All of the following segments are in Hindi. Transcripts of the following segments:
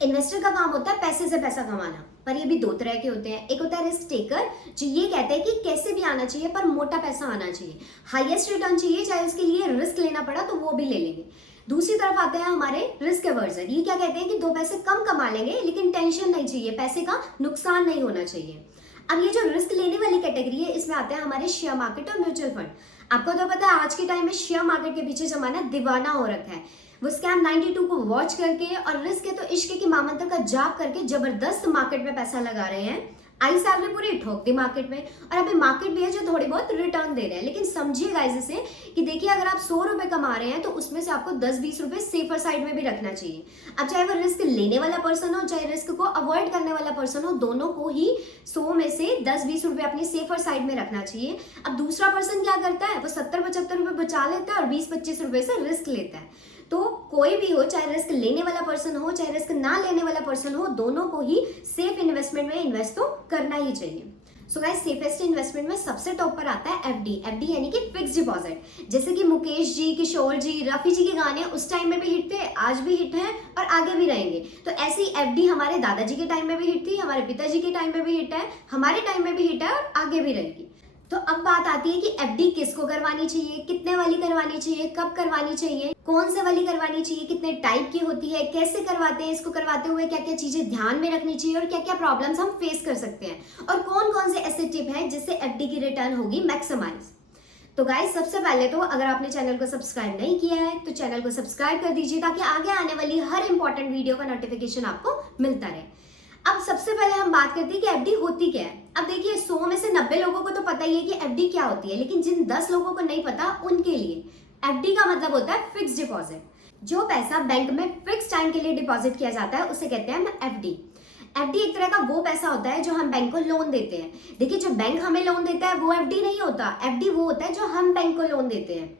इन्वेस्टर का काम होता है पैसे से पैसा कमाना, पर ये भी दो तरह के होते हैं। एक होता है रिस्क टेकर, जो ये कहते हैं कि कैसे भी आना चाहिए पर मोटा पैसा आना चाहिए, हाईएस्ट रिटर्न चाहिए, चाहे उसके लिए रिस्क लेना पड़ा तो वो भी ले लेंगे। दूसरी तरफ आते हैं हमारे रिस्क एवर्जर, ये क्या कहते हैं कि दो पैसे कम कमा लेंगे लेकिन टेंशन नहीं चाहिए, पैसे का नुकसान नहीं होना चाहिए। अब ये जो रिस्क लेने वाली कैटेगरी है, इसमें आते हैं हमारे शेयर मार्केट और म्यूचुअल फंड। आपको तो पता है आज के टाइम में शेयर मार्केट के पीछे जमाना दीवाना हो रखा है। वो स्कैम 92 को वॉच करके और रिस्क है तो इश्क की मामंत्र का जाप करके जबरदस्त मार्केट में पैसा लगा रहे हैं। आई सैलरी पूरी ठोक दी मार्केट में, और अभी मार्केट भी है जो थोड़ी बहुत रिटर्न दे रहे हैं। लेकिन समझिए गाइस इसे कि देखिए, अगर आप 100 रुपए कमा रहे हैं तो उसमें से आपको 10-20 रुपए सेफर साइड में भी रखना चाहिए। अब चाहे वो रिस्क लेने वाला पर्सन हो चाहे रिस्क को अवॉइड करने वाला पर्सन हो, दोनों को ही 100 में से 10-20 रुपए अपनी सेफर साइड में रखना चाहिए। अब दूसरा पर्सन क्या करता है, वो 70-75 रुपए बचा लेता है और 20-25 रुपए से रिस्क लेता है। तो कोई भी हो, चाहे रिस्क लेने वाला पर्सन हो चाहे रिस्क ना लेने वाला पर्सन हो, दोनों को ही सेफ इन्वेस्टमेंट में इन्वेस्ट तो करना ही चाहिए। सो गाइस, सेफेस्ट इन्वेस्टमेंट में सबसे टॉप पर आता है एफडी। एफडी यानी कि फिक्स डिपॉजिट। जैसे कि मुकेश जी, किशोर जी, रफी जी के गाने उस टाइम में भी हिट थे, आज भी हिट हैं और आगे भी रहेंगे। तो ऐसी एफडी हमारे दादाजी के टाइम में भी हिट थी, हमारे पिताजी के टाइम में भी हिट है, हमारे टाइम में भी हिट है और आगे भी रहेगी। तो अब बात आती है कि एफडी किसको करवानी चाहिए, कितने वाली करवानी चाहिए, कब करवानी चाहिए, कौन से वाली करवानी चाहिए, कितने टाइप की होती है, कैसे करवाते हैं, इसको करवाते हुए क्या क्या चीजें ध्यान में रखनी चाहिए और क्या क्या प्रॉब्लम्स हम फेस कर सकते हैं, और कौन कौन से ऐसे टिप है जिससे एफडी की रिटर्न होगी मैक्सिमाइज। तो गाइस, सबसे पहले तो अगर आपने चैनल को सब्सक्राइब नहीं किया है तो चैनल को सब्सक्राइब कर दीजिए ताकि आगे आने वाली हर इंपॉर्टेंट वीडियो का नोटिफिकेशन आपको मिलता रहे। अब सबसे पहले हम बात करते हैं कि एफडी होती क्या है। अब देखिए, 100 में से 90 लोगों को तो पता ही है कि एफडी क्या होती है, लेकिन जिन 10 लोगों को नहीं पता उनके लिए एफडी का मतलब होता है फिक्स डिपॉजिट। जो पैसा बैंक में फिक्स टाइम के लिए डिपॉजिट किया जाता है उसे कहते हैं हम एफडी। एफडी एक तरह का वो पैसा होता है जो हम बैंक को लोन देते हैं। देखिए, जो बैंक हमें लोन देता है वो एफडी नहीं होता, एफडी वो होता है जो हम बैंक को लोन देते हैं।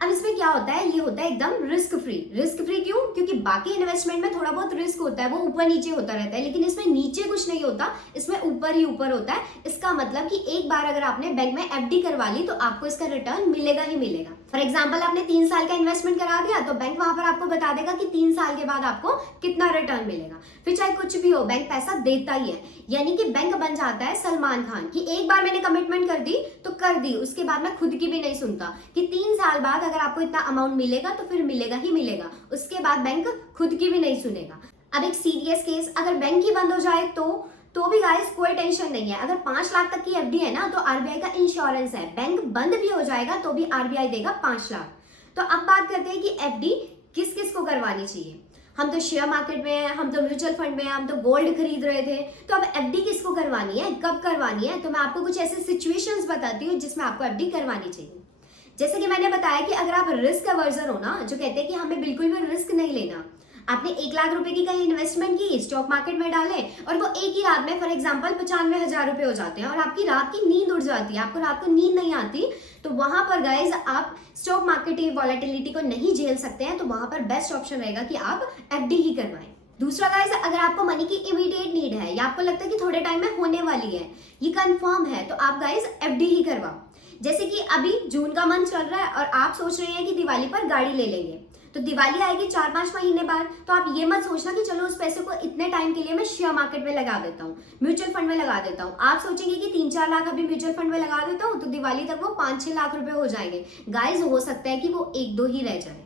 अब इसमें क्या होता है, ये होता है एकदम रिस्क फ्री। रिस्क फ्री क्यों? क्योंकि बाकी इन्वेस्टमेंट में थोड़ा बहुत रिस्क होता है, वो ऊपर नीचे होता रहता है, लेकिन इसमें नीचे कुछ नहीं होता, इसमें ऊपर ही ऊपर होता है। इसका मतलब कि एक बार अगर आपने बैंक में एफडी करवा ली तो आपको इसका रिटर्न मिलेगा ही मिलेगा। फॉर एग्जाम्पल, आपने 3 साल का इन्वेस्टमेंट करा दिया तो बैंक वहां पर आपको बता देगा कि 3 साल के बाद आपको कितना रिटर्न मिलेगा। फिर चाहे कुछ भी हो, बैंक पैसा देता ही है। यानी कि बैंक बन जाता है सलमान खान कि एक बार मैंने कमिटमेंट कर दी तो कर दी, उसके बाद मैं खुद की भी नहीं सुनता कि 3 साल बाद अगर आपको इतना अमाउंट मिलेगा तो फिर मिलेगा ही मिलेगा, उसके बाद बैंक खुद की भी नहीं सुनेगा। अब एक सीरियस केस, अगर बैंक ही बंद हो जाए तो भी गाइस कोई टेंशन नहीं है। अगर 5 लाख तक की एफडी है ना तो आरबीआई का इंश्योरेंस है, बैंक बंद भी हो जाएगा तो भी आरबीआई देगा 5 लाख। तो अब बात करते हैं कि एफडी किस किस को करवानी चाहिए। हम तो शेयर मार्केट में हैं, हम तो म्यूचुअल फंड में हैं, हम तो गोल्ड खरीद रहे थे, तो अब एफडी किसको करवानी है, कब करवानी है? तो मैं आपको कुछ ऐसे सिचुएशंस बताती हूँ जिसमें आपको एफडी करवानी चाहिए। जैसे कि मैंने बताया कि अगर आप रिस्क अवर्जर हो ना, जो कहते हैं कि हमें बिल्कुल भी रिस्क नहीं लेना, आपने 1 लाख रुपए की कहीं इन्वेस्टमेंट की, स्टॉक मार्केट में डाले और वो एक ही रात में फॉर एग्जांपल 95,000 रुपए हो जाते हैं और आपकी रात की नींद उड़ जाती है, आपको रात को नींद नहीं आती, तो वहां पर गाइज आप स्टॉक मार्केट की वॉलेटिलिटी को नहीं झेल सकते हैं, तो वहां पर बेस्ट ऑप्शन रहेगा कि आप एफडी ही करवाएं। दूसरा गाइज, अगर आपको मनी की इमीडिएट नीड है या आपको लगता है कि थोड़े टाइम में होने वाली है, ये कंफर्म है, तो आप गाइज एफडी ही करवाओ। जैसे कि अभी जून का मंथ चल रहा है और आप सोच रहे हैं कि दिवाली पर गाड़ी ले लेंगे, तो दिवाली आएगी 4-5 महीने बाद, तो आप ये मत सोचना कि चलो उस पैसे को इतने टाइम के लिए मैं शेयर मार्केट में लगा देता हूँ, म्यूचुअल फंड में लगा देता हूँ। आप सोचेंगे कि 3-4 लाख अभी म्यूचुअल फंड में लगा देता हूँ तो दिवाली तक वो 5-6 लाख रुपए हो जाएंगे। गाइज, हो सकता है कि वो 1-2 ही रह जाए।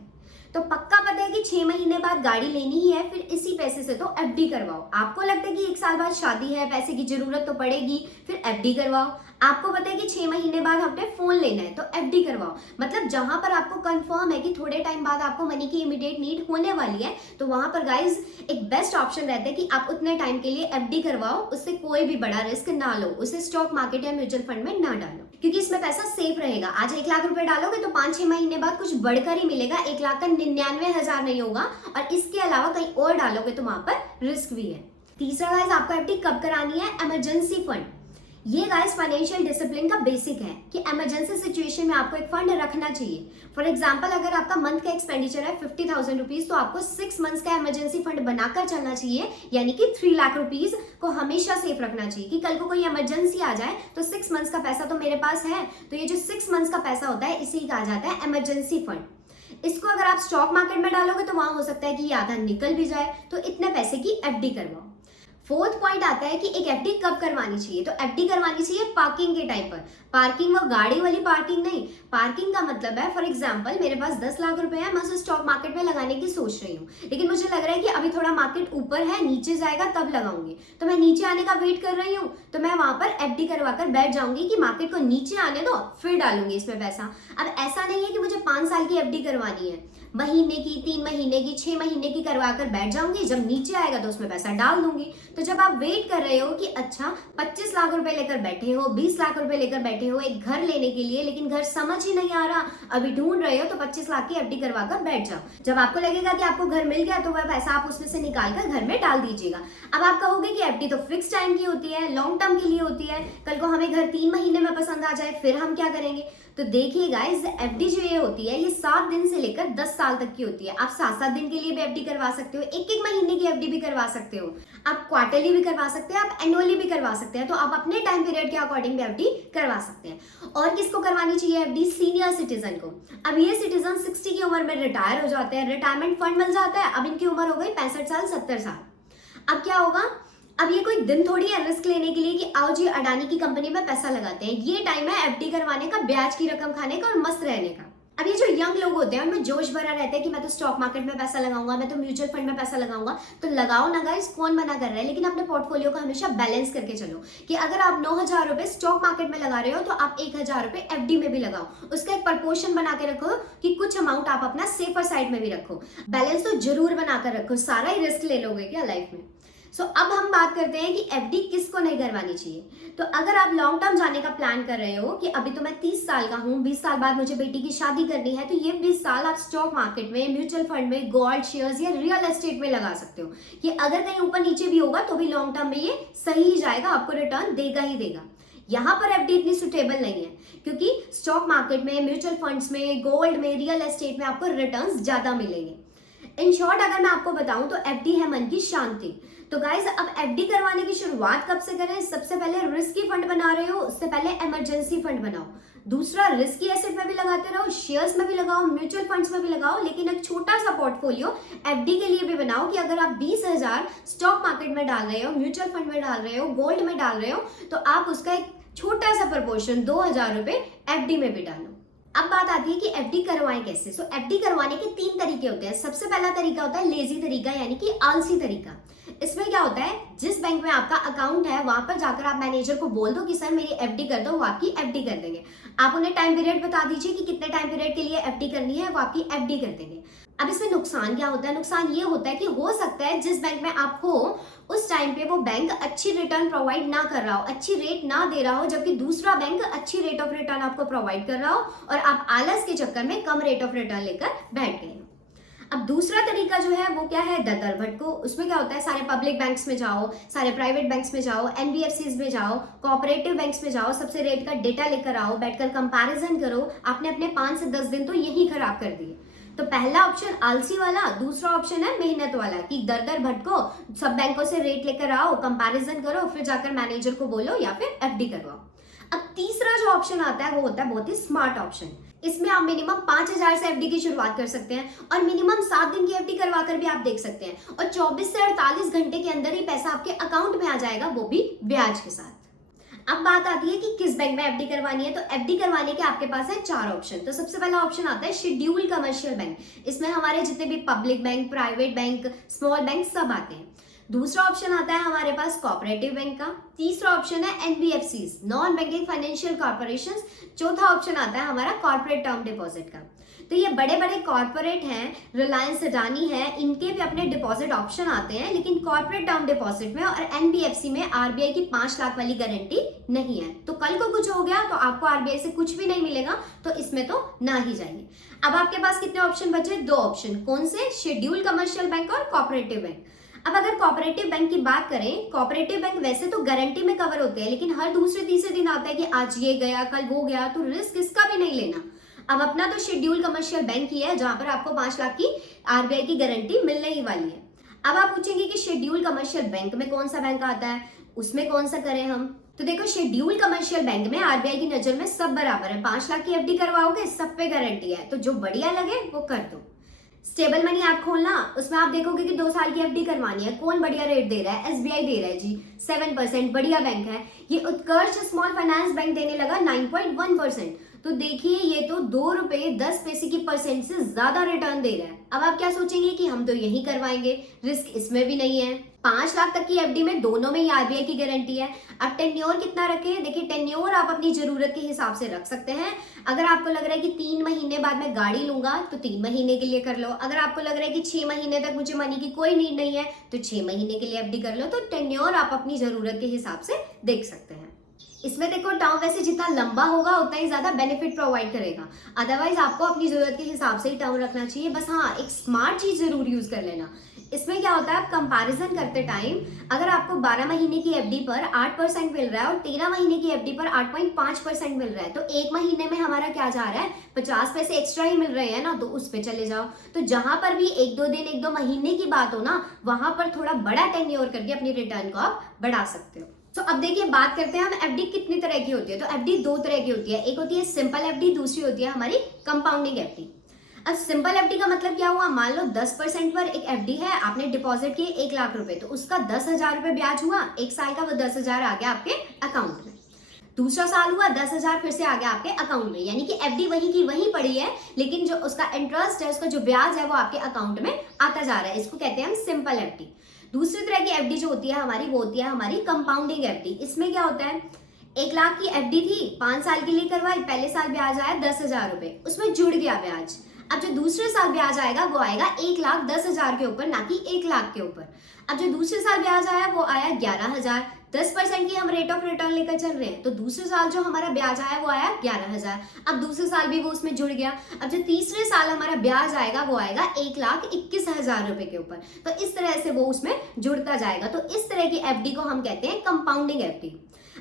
तो पक्का पता है कि 6 महीने बाद गाड़ी लेनी ही है, फिर इसी पैसे से तो एफडी करवाओ। आपको लगता है कि 1 साल बाद शादी है, पैसे की जरूरत तो पड़ेगी, फिर एफडी करवाओ। आपको पता है कि 6 महीने बाद आपने फोन लेना है तो एफडी करवाओ। मतलब जहां पर आपको कंफर्म है कि थोड़े टाइम बाद आपको मनी की इमीडिएट नीड होने वाली है, तो वहां पर गाइज एक बेस्ट ऑप्शन रहता है कि आप उतने टाइम के लिए एफडी करवाओ, उससे कोई भी बड़ा रिस्क ना लो, उसे स्टॉक मार्केट या म्यूचुअल फंड में ना डालो, क्योंकि इसमें पैसा सेफ रहेगा। आज 1 लाख रुपए डालोगे तो 5-6 महीने बाद कुछ बढ़कर ही मिलेगा, 1 लाख का 99,000 नहीं होगा, और इसके अलावा कहीं और डालोगे तो वहां पर रिस्क भी है। तीसरा गाइज, आपको एफडी कब करानी है? Emergency fund. ये गाइस फाइनेंशियल डिसिप्लिन का बेसिक है कि इमरजेंसी सिचुएशन में आपको एक फंड रखना चाहिए। फॉर एग्जांपल, अगर आपका मंथ का एक्सपेंडिचर है 50,000 रुपीज, तो आपको 6 मंथ्स का इमरजेंसी फंड बनाकर चलना चाहिए, यानी कि 3 लाख रुपीज को हमेशा सेफ रखना चाहिए कि कल को कोई इमरजेंसी आ जाए तो 6 मंथ्स का पैसा तो मेरे पास है। तो ये जो 6 मंथ्स का पैसा होता है इसी कहा जाता है इमरजेंसी फंड। इसको अगर आप स्टॉक मार्केट में डालोगे तो वहां हो सकता है कि ये आधा निकल भी जाए, तो इतने पैसे की एफडी करवाओ। फोर्थ पॉइंट आता है कि एक एफडी कब करवानी चाहिए। तो एफडी करवानी चाहिए पार्किंग के टाइम पर। पार्किंग वो गाड़ी वाली पार्किंग नहीं, पार्किंग का मतलब है फॉर एग्जांपल मेरे पास 10 लाख रुपए है, मैं उसे स्टॉक मार्केट में लगाने की सोच रही हूँ, लेकिन मुझे लग रहा है कि अभी थोड़ा मार्केट ऊपर है, नीचे जाएगा तब लगाऊंगी, तो मैं नीचे आने का वेट कर रही हूँ, तो मैं वहां पर एफडी करवा कर बैठ जाऊंगी कि मार्केट को नीचे आने दो फिर डालूंगी इसमें पैसा। अब ऐसा नहीं है कि मुझे 5 साल की एफडी करवानी है, महीने की, 3 महीने की, 6 महीने की करवा कर बैठ जाऊंगी, जब नीचे आएगा तो उसमें पैसा डाल दूंगी। तो जब आप वेट कर रहे हो कि अच्छा 25 लाख रुपए लेकर बैठे हो, 20 लाख रुपए लेकर बैठे हो एक घर लेने के लिए, लेकिन घर समझ ही नहीं आ रहा, अभी ढूंढ रहे हो, तो 25 लाख की एफडी करवा कर बैठ जाओ। जब आपको लगेगा कि आपको घर मिल गया तो वह पैसा आप उसमें से निकाल कर घर में डाल दीजिएगा। अब आप कहोगे कि एफडी तो फिक्स टाइम की होती है, लॉन्ग टर्म के लिए होती है, कल को हमें घर 3 महीने में पसंद आ जाए फिर हम क्या करेंगे। तो देखिए गाइस, एफडी जो ये होती है ये 7 दिन से लेकर 10 साल तक की होती है। आप 7-7 दिन के लिए भी एफडी करवा सकते हो, 1-1 महीने की एफडी भी करवा सकते हो, आप क्वार्टरली भी करवा सकते हैं, आप एनुअली भी करवा सकते हैं। तो आप अपने टाइम पीरियड के अकॉर्डिंग भी एफडी करवा सकते हैं। और किसको करवानी चाहिए एफडी? सीनियर सिटीजन को। अब ये सिटीजन 60 की उम्र में रिटायर हो जाते हैं, रिटायरमेंट फंड मिल जाता है, अब इनकी उम्र हो गई 65 साल 70 साल। अब क्या होगा, अब ये कोई दिन थोड़ी है रिस्क लेने के लिए कि आओ जी अडानी की कंपनी में पैसा लगाते हैं। ये टाइम है एफडी करवाने का, ब्याज की रकम खाने का और मस्त रहने का। अब ये जो यंग लोग होते हैं उनमें जोश भरा रहता है कि मैं तो स्टॉक मार्केट में पैसा लगाऊंगा, मैं तो म्यूचुअल फंड में पैसा लगाऊंगा। तो लगाओ ना गाइस, कौन मना कर रहा है, लेकिन अपने पोर्टफोलियो को हमेशा बैलेंस करके चलो कि अगर आप 9,000 रुपए स्टॉक मार्केट में लगा रहे हो तो आप 1,000 रुपए एफडी में भी लगाओ। उसका एक प्रपोर्शन बना के रखो कि कुछ अमाउंट आप अपना सेफर साइड में भी रखो। बैलेंस तो जरूर बनाकर रखो, सारा ही रिस्क ले लोगे क्या लाइफ में। अब हम बात करते हैं कि एफडी किसको नहीं करवानी चाहिए। तो अगर आप लॉन्ग टर्म जाने का प्लान कर रहे हो कि अभी तो मैं 30 साल का हूँ, 20 साल बाद मुझे बेटी की शादी करनी है, तो ये 20 साल आप स्टॉक मार्केट में, म्यूचुअल फंड में, गोल्ड शेयर्स या रियल एस्टेट में लगा सकते हो कि अगर कहीं ऊपर नीचे भी होगा तो भी लॉन्ग टर्म में ये सही ही जाएगा, आपको रिटर्न देगा ही देगा। यहाँ पर एफडी इतनी सुटेबल नहीं है क्योंकि स्टॉक मार्केट में, म्यूचुअल फंड्स में, गोल्ड में, रियल एस्टेट में आपको रिटर्न्स ज्यादा मिलेंगे। इन शॉर्ट अगर मैं आपको बताऊं तो एफडी है मन की शांति। तो गाइज, अब एफडी करवाने की शुरुआत कब से करें? सबसे पहले रिस्की फंड बना रहे हो उससे पहले इमरजेंसी फंड बनाओ। दूसरा, रिस्की एसेट में भी लगाते रहो, शेयर्स में भी लगाओ, म्यूचुअल फंड्स में भी लगाओ, लेकिन एक छोटा सा पोर्टफोलियो एफडी के लिए भी बनाओ कि अगर आप 20,000 स्टॉक मार्केट में डाल रहे हो, म्यूचुअल फंड में डाल रहे हो, गोल्ड में डाल रहे हो, तो आप उसका एक छोटा सा प्रपोर्शन 2,000 रुपए एफडी में भी डालो। अब बात आती है कि एफडी करवाएं कैसे। एफडी करवाने के 3 तरीके होते हैं। सबसे पहला तरीका होता है लेजी तरीका, यानी कि आलसी तरीका। इसमें क्या होता है, जिस बैंक में आपका अकाउंट है वहां पर जाकर आप मैनेजर को बोल दो कि सर मेरी एफडी कर दो, वो आपकी एफडी कर देंगे। आप उन्हें टाइम पीरियड बता दीजिए कि कितने टाइम पीरियड के लिए एफडी करनी है, वो आपकी एफडी कर देंगे। अब इसमें नुकसान क्या होता है? नुकसान ये होता है कि हो सकता है जिस बैंक में आप हो उस टाइम पे वो बैंक अच्छी रिटर्न प्रोवाइड ना कर रहा हो, अच्छी रेट ना दे रहा हो, जबकि दूसरा बैंक अच्छी रेट ऑफ रिटर्न आपको प्रोवाइड कर रहा हो और आप आलस के चक्कर में कम रेट ऑफ रिटर्न लेकर बैठ गए हो। अब दूसरा तरीका जो है वो क्या है, दर भटको। उसमें क्या होता है, सारे पब्लिक बैंक्स में जाओ, सारे प्राइवेट बैंक्स में जाओ, एनबीएफसीज में जाओ, कोऑपरेटिव बैंक्स में जाओ, सबसे रेट का डेटा लेकर आओ, बैठकर कंपैरिजन करो। आपने अपने 5 से 10 दिन तो यही खराब कर दिए। तो पहला ऑप्शन आलसी वाला, दूसरा ऑप्शन है मेहनत वाला कि दर भटको, सब बैंकों से रेट लेकर आओ, कंपैरिजन करो, फिर जाकर मैनेजर को बोलो या फिर एफडी करवाओ। अब तीसरा जो ऑप्शन आता है वो होता है बहुत ही स्मार्ट ऑप्शन। इसमें आप मिनिमम 5,000 से एफडी की शुरुआत कर सकते हैं और मिनिमम 7 दिन की एफडी करवा कर भी आप देख सकते हैं और 24 से 48 घंटे के अंदर ही पैसा आपके अकाउंट में आ जाएगा, वो भी ब्याज के साथ। अब बात आती है कि किस बैंक में एफडी करवानी है। तो एफडी करवाने के आपके पास है 4 ऑप्शन। तो सबसे पहला ऑप्शन आता है शेड्यूल कमर्शियल बैंक। इसमें हमारे जितने भी public bank, private bank, small bank सब आते हैं। दूसरा ऑप्शन आता है हमारे पास कोऑपरेटिव बैंक का। तीसरा ऑप्शन है NBFCs, non banking financial corporations. चौथा ऑप्शन आता है हमारा कॉर्पोरेट टर्म डिपॉजिट का। तो ये बड़े बड़े कॉर्पोरेट हैं, रिलायंस, अडानी है, इनके भी अपने डिपॉजिट ऑप्शन आते हैं, लेकिन कॉर्पोरेट टर्म डिपॉजिट में और एनबीएफसी में आरबीआई की 5 लाख वाली गारंटी नहीं है। तो कल को कुछ हो गया तो आपको आरबीआई से कुछ भी नहीं मिलेगा, तो इसमें तो ना ही जाइए। अब आपके पास कितने ऑप्शन बचे? 2 ऑप्शन। कौन से? शेड्यूल कमर्शियल बैंक और कोऑपरेटिव बैंक। अब अगर कोऑपरेटिव बैंक की बात करें, कोऑपरेटिव बैंक वैसे तो गारंटी में कवर होते हैं, लेकिन हर दूसरे तीसरे दिन आता है कि आज ये गया कल वो गया, तो रिस्क इसका भी नहीं लेना। अब अपना तो शेड्यूल कमर्शियल बैंक ही है जहां पर आपको 5 लाख की आरबीआई की गारंटी मिलने ही वाली है। अब आप पूछेंगे कि शेड्यूल कमर्शियल बैंक में कौन सा बैंक आता है, उसमें कौन सा करें हम? तो देखो, शेड्यूल कमर्शियल बैंक में आरबीआई की नजर में सब बराबर है। 5 लाख की एफडी करवाओगे, सब पे गारंटी है, तो जो बढ़िया लगे वो कर दो। स्टेबल मनी ऐप खोलना, उसमें आप देखोगे कि 2 साल की एफडी करवानी है, कौन बढ़िया रेट दे रहा है? एसबीआई दे रहा है जी 7%, बढ़िया बैंक है। ये उत्कर्ष स्मॉल फाइनेंस बैंक देने लगा 9.1%। तो देखिए, ये तो 2 रुपए 10 पैसे की परसेंट से ज्यादा रिटर्न दे रहा है। अब आप क्या सोचेंगे कि हम तो यही करवाएंगे, रिस्क इसमें भी नहीं है। 5 लाख तक की एफडी में दोनों में ही आरबीआई की गारंटी है। अब टेन्योर कितना रखें? देखिए, टेन्योर आप अपनी जरूरत के हिसाब से रख सकते हैं। अगर आपको लग रहा है कि 3 महीने बाद मैं गाड़ी लूंगा तो 3 महीने के लिए कर लो। अगर आपको लग रहा है कि 6 महीने तक मुझे मनी की कोई नीड नहीं है तो 6 महीने के लिए एफडी कर लो। तो टेन्योर आप अपनी जरूरत के हिसाब से देख सकते हैं। इसमें देखो, टर्म वैसे जितना लंबा होगा उतना ही ज्यादा बेनिफिट प्रोवाइड करेगा। अदरवाइज आपको अपनी जरूरत के हिसाब से ही टर्म रखना चाहिए। बस हाँ, एक स्मार्ट चीज जरूर यूज कर लेना। इसमें क्या होता है, आप कंपैरिजन करते टाइम अगर आपको 12 महीने की एफडी पर 8% मिल रहा है और 13 महीने की एफडी पर 8.5% मिल रहा है, तो 1 महीने में हमारा क्या जा रहा है? 50 पैसे एक्स्ट्रा ही मिल रहे हैं ना, तो उस पे चले जाओ। तो जहां पर भी 1-2 दिन 1-2 महीने की बात हो ना, वहां पर थोड़ा बड़ा टेन्योर करके अपनी रिटर्न को आप बढ़ा सकते हो। तो अब देखिए, बात करते हैं हम एफडी कितनी तरह की होती है। तो एफडी 2 तरह की होती है। एक होती है सिंपल एफडी, दूसरी होती है हमारी कंपाउंडिंग एफडी। अब सिंपल एफडी का मतलब क्या हुआ? मान लो 10% पर एक एफडी है, आपने डिपॉजिट किए 1 लाख रुपए, तो उसका 10,000 रुपए ब्याज हुआ, 1 साल का वो 10,000 आ गया आपके अकाउंट में। दूसरा साल हुआ, 10,000 फिर से आ गया आपके अकाउंट में, यानी कि एफडी वही की वही पड़ी है, लेकिन जो उसका इंटरेस्ट है, उसका जो ब्याज है, वो आपके अकाउंट में आता जा रहा है। इसको कहते हैं हम सिंपल एफडी। दूसरी तरह की एफडी जो होती है हमारी, वो होती है हमारी कंपाउंडिंग एफडी। इसमें क्या होता है, 1 लाख की एफडी थी, 5 साल के लिए करवाई, पहले साल ब्याज आया 10,000 रुपए, उसमें जुड़ गया ब्याज। अब जो दूसरे साल ब्याज आएगा वो आएगा 1,10,000 के ऊपर, ना कि 1 लाख के ऊपर। अब जो दूसरे साल ब्याज आया वो आया 11,000। 10% की हम रेट ऑफ रिटर्न लेकर चल रहे हैं, तो दूसरे साल जो हमारा ब्याज आया वो आया 11,000। अब दूसरे साल भी वो उसमें जुड़ गया। अब जो तीसरे साल हमारा ब्याज आएगा वो आएगा 1,21,000 रुपए के ऊपर। तो इस तरह से वो उसमें जुड़ता जाएगा। तो इस तरह की एफडी को हम कहते हैं कंपाउंडिंग एफडी।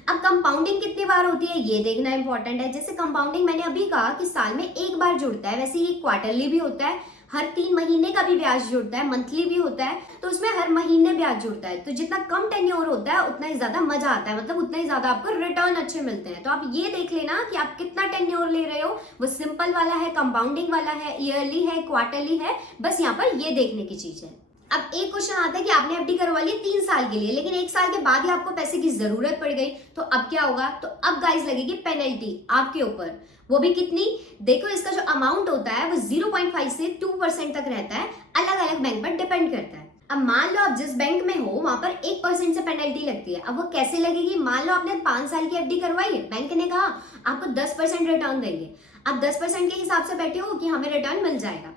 अब कंपाउंडिंग कितनी बार होती है ये देखना इंपॉर्टेंट है। जैसे कंपाउंडिंग मैंने अभी कहा कि साल में 1 बार जुड़ता है, वैसे ये क्वार्टरली भी होता है, हर 3 महीने का भी ब्याज जुड़ता है, मंथली भी होता है, तो उसमें हर महीने ब्याज जुड़ता है। तो जितना कम टेन्योर होता है उतना ही ज्यादा मजा आता है, मतलब उतना ही ज्यादा आपको रिटर्न अच्छे मिलते हैं। तो आप ये देख लेना कि आप कितना टेन्योर ले रहे हो, वो सिंपल वाला है, कंपाउंडिंग वाला है, ईयरली है, क्वार्टरली है, बस यहाँ पर ये देखने की चीज है। अब एक क्वेश्चन आता है कि आपने एफडी करवा ली 3 साल के लिए, लेकिन 1 साल के बाद ही आपको पैसे की जरूरत पड़ गई, तो अब क्या होगा? तो अब गाइस लगेगी पेनल्टी आपके ऊपर। वो भी कितनी? देखो, इसका जो अमाउंट होता है वो 0.5 से 2% तक रहता है, अलग अलग बैंक पर डिपेंड करता है। अब मान लो आप जिस बैंक में हो वहां पर 1% से पेनल्टी लगती है। अब वो कैसे लगेगी? मान लो आपने 5 साल की एफडी करवाई है, बैंक ने कहा आपको 10% रिटर्न देंगे। आप 10% के हिसाब से बैठे हो कि हमें रिटर्न मिल जाएगा।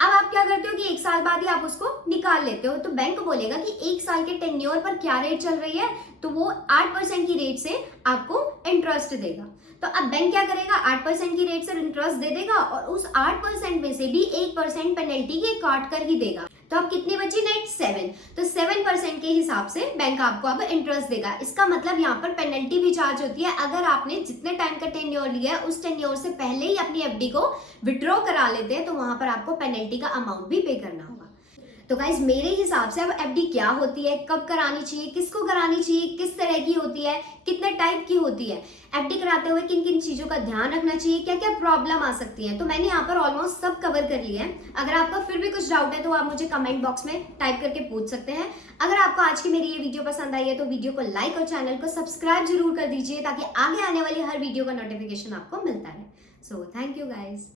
अब आप क्या करते हो कि 1 साल बाद ही आप उसको निकाल लेते हो, तो बैंक बोलेगा कि 1 साल के टेन्योर पर क्या रेट चल रही है, तो वो 8% की रेट से आपको इंटरेस्ट देगा। तो अब बैंक क्या करेगा? 8% की रेट से इंटरेस्ट दे देगा और उस 8% में से भी 1% पेनल्टी के काट कर ही देगा। तो अब कितनी बची नेट? 7। तो 7% के हिसाब से बैंक आपको अब इंटरेस्ट देगा। इसका मतलब यहाँ पर पेनल्टी भी चार्ज होती है। अगर आपने जितने टाइम का टेन्योर लिया है उस टेन्योर से पहले ही अपनी एफडी को विड्रॉ करा लेते हैं, तो वहां पर आपको पेनल्टी का अमाउंट भी पे करना होगा। तो गाइज मेरे हिसाब से अब एफडी क्या होती है, कब करानी चाहिए, किसको करानी चाहिए, किस तरह की होती है, कितने टाइप की होती है, एफडी कराते हुए किन किन चीजों का ध्यान रखना चाहिए, क्या क्या प्रॉब्लम आ सकती है, तो मैंने यहाँ पर ऑलमोस्ट सब कवर कर लिया है। अगर आपका फिर भी कुछ डाउट है तो आप मुझे कमेंट बॉक्स में टाइप करके पूछ सकते हैं। अगर आपको आज की मेरी ये वीडियो पसंद आई है तो वीडियो को लाइक और चैनल को सब्सक्राइब जरूर कर दीजिए, ताकि आगे आने वाली हर वीडियो का नोटिफिकेशन आपको मिलता रहे। So thank you guys.